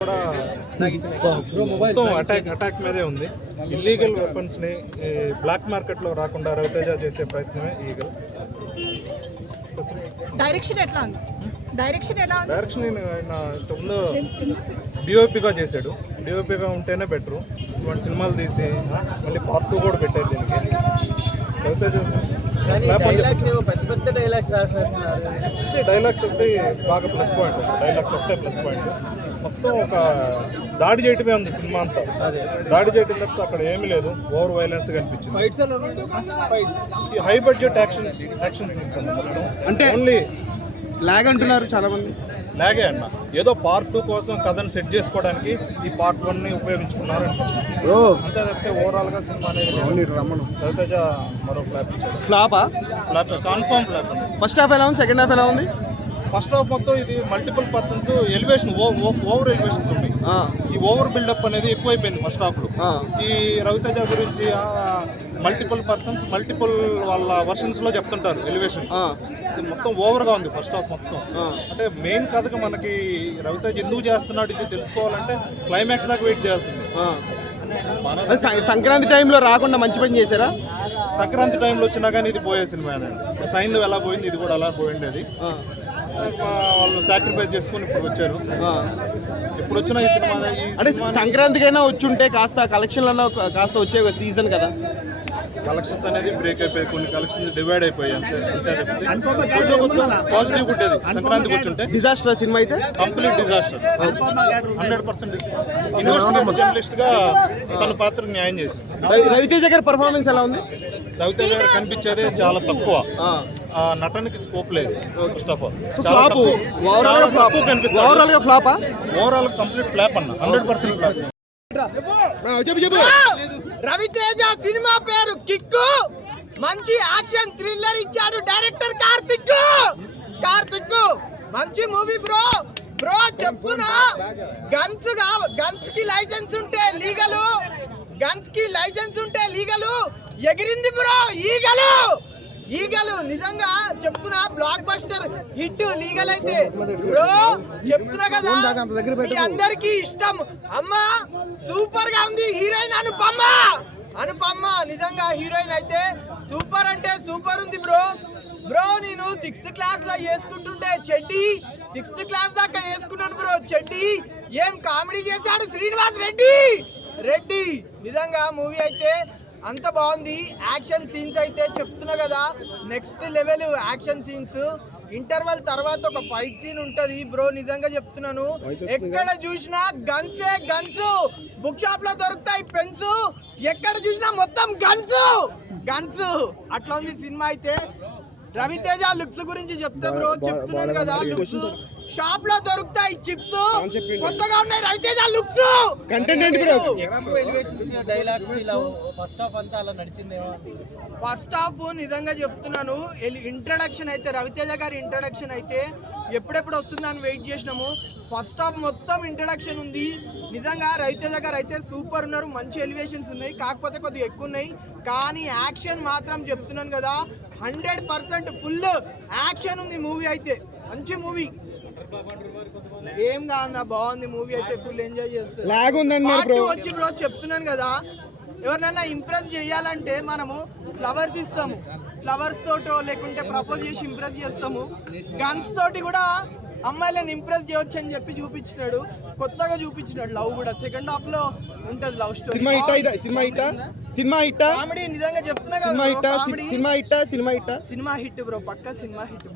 కూడా మొత్తం అటాక్ మీదే ఉంది. ఇల్లీగల్ వెపన్స్ని బ్లాక్ మార్కెట్లో రాకుండా రవితేజ చేసే ప్రయత్నమే ఈగల్. డైరెక్షన్ ఎట్లా ఉంది? డైరెక్షన్ ఇంతకుముందు డిఓపిగా చేశాడు. డిఓపిగా ఉంటేనే బెటరు. ఇటువంటి సినిమాలు తీసి మళ్ళీ పార్ట్ 2 కూడా పెట్టారు దీనికి. రవితేజ పెద్ద డైలాగ్స్ రాస్తున్నారు. డైలాగ్స్ ఒకటి బాగా ప్లస్ పాయింట్. డైలాగ్స్ ఒకటే ప్లస్ పాయింట్. మొత్తం ఒక దాడి చేయటమే ఉంది సినిమా అంతా. దాడి చేయటం తప్ప అక్కడ ఏమీ లేదు. ఓవర్ వైలెన్స్ కనిపించింది. ఈ హై బడ్జెట్ యాక్షన్ సీన్స్ అంటే ఓన్లీ లాగ్ అంటున్నారు చాలా మంది. లాగే అన్న, ఏదో పార్ట్ 2 కోసం కథను సెట్ చేసుకోవడానికి ఈ పార్ట్ 1ని ఉపయోగించుకున్నారు అంతే తప్పితే ఓవరాల్ గా సినిమా అనేది రవితేజ మరో ఫ్లాప్ ఇచ్చాడు. Flop confirm flop. First half ఎలా ఉంది? సెకండ్ హాఫ్ ఎలా ఉంది? ఫస్ట్ హాఫ్ మొత్తం ఇది multiple persons elevation over elevations ఉన్నాయి. ఈ ఓవర్ బిల్డప్ అనేది ఎక్కువైపోయింది ఫస్ట్ హాఫ్ లో. ఈ రవితేజ గురించి మల్టిపుల్ పర్సన్స్ మల్టిపుల్ వాళ్ళ వర్షన్స్ లో చెప్తుంటారు ఎలివేషన్స్. మొత్తం ఓవర్ గా ఉంది ఫస్ట్ హాఫ్ మొత్తం. అంటే మెయిన్ కథగా మనకి రవితేజ ఎందుకు చేస్తున్నాడు ఇది తెలుసుకోవాలంటే క్లైమాక్స్ దాకా వెయిట్ చేయాల్సింది. సంక్రాంతి టైంలో రాకుండా మంచి పని చేశారా? సంక్రాంతి టైంలో వచ్చినా కానీ ఇది పోయే సినిమా. ఇప్పుడు సైన్లు ఎలా పోయింది ఇది కూడా అలా పోయిండేది. వాళ్ళు సాక్రిఫైస్ చేసుకుని ఇప్పుడు వచ్చారు. ఇప్పుడు వచ్చిన ఈ సినిమా అంటే సంక్రాంతికైనా వచ్చుంటే కాస్త కలెక్షన్లన్నా కాస్త వచ్చే సీజన్ కదా. కలెక్షన్స్ అనేది బ్రేక్ అయిపోయి కొన్ని కలెక్షన్స్ డివైడ్ అయిపోయి అంతే. పాజిటివ్ ఉండేది సంక్రాంతికి వచ్చుంటే. డిజాస్టర్ సినిమా అయితే కంప్లీట్ డిజాస్టర్. 100% ఇన్వెస్టిగేటివ్ జర్నలిస్ట్ గా తన పాత్రకు న్యాయం చేసింది. రవితేజ గారి పర్ఫార్మెన్స్ ఎలా ఉంది? రవితేజ గారు కనిపించేది చాలా తక్కువ. నటనకి స్కోప్ లేదు. First of all overall complete flop అన్న. 100% ఫ్లాప్. రవితేజ సినిమా పేరు కిక్కు. మంచి యాక్షన్ థ్రిల్లర్ ఇచ్చాడు డైరెక్టర్ కార్తిక్. మంచి మూవీ బ్రో చెప్తున్నా. గన్స్ కి లైసెన్స్ ఉంటే లీగలు. ఎగిరింది బ్రో ఈగలు నిజంగా చెప్తున్నా. బ్లాక్ బస్టర్ హిట్ లీగల్ అయితే బ్రో చెప్తున్నా కదా. మీ అందరికి ఇష్టం. అమ్మా సూపర్ గా ఉంది. హీరోయిన్ అనుపమ్మ నిజంగా హీరోయిన్ అయితే సూపర్ అంటే సూపర్ ఉంది బ్రో. నేను 6th క్లాస్ లో వేసుకుంటుండే చెడ్డి. 6th క్లాస్ దాకా వేసుకున్నాను బ్రో చెడ్డి. ఏం కామెడీ చేశాడు శ్రీనివాస్ రెడ్డి. నిజంగా మూవీ అయితే అంత బాగుంది. యాక్షన్ సీన్స్ అయితే చెప్తున్నా కదా next level action scenes. Interval తర్వాత ఒక ఫైట్ సీన్ ఉంటది బ్రో. నిజంగా చెప్తున్నాను, ఎక్కడ చూసినా గన్స్. బుక్ షాప్ లో దొరుకుతాయి పెన్స్. ఎక్కడ చూసినా మొత్తం గన్స్ అట్లా ఉంది సినిమా అయితే. రవితేజ లుక్స్ గురించి చెప్తే బ్రో చెప్తున్నాను కదా, లుక్స్ షాప్ లో దొరుకుతాయి చిప్స్. కొత్తగా ఉన్నాయి రవితేజ లుక్స్. ఫస్ట్ హాఫ్ నిజంగా చెప్తున్నాను ఇంట్రడక్షన్ అయితే రవితేజ గారి ఇంట్రడక్షన్ అయితే ఎప్పుడెప్పుడు వస్తుందని వెయిట్ చేసినాము. ఫస్ట్ హాఫ్ మొత్తం ఇంట్రడక్షన్ ఉంది. నిజంగా రవితేజ గారు అయితే సూపర్ ఉన్నారు. మంచి ఎలివేషన్స్ ఉన్నాయి, కాకపోతే కొద్దిగా ఎక్కువ ఉన్నాయి. కానీ యాక్షన్ మాత్రం చెప్తున్నాను కదా 100% ఫుల్ యాక్షన్ ఉంది మూవీ అయితే. మంచి మూవీ, ఏం కాదన్నా బాగుంది మూవీ అయితే. ఫుల్ ఎంజాయ్ చేస్తారు. వచ్చి బ్రో చెప్తున్నాను కదా, ఎవరినైనా ఇంప్రెస్ చేయాలంటే మనము ఫ్లవర్స్ ఇస్తాము. ఫ్లవర్స్ తోటో లేకుంటే ప్రపోజ్ చేసి ఇంప్రెస్ చేస్తాము. గన్స్ తోటి కూడా అమ్మాయిలను ఇంప్రెస్ చేయొచ్చు అని చెప్పి చూపించినాడు. కొత్తగా చూపించినాడు లవ్ కూడా. సెకండ్ హాఫ్ లో ఉంటది లవ్ స్టోరీ. కామెడీ నిజంగా చెప్తున్నా కదా, సినిమా హిట్ బ్రో. పక్కా సినిమా హిట్.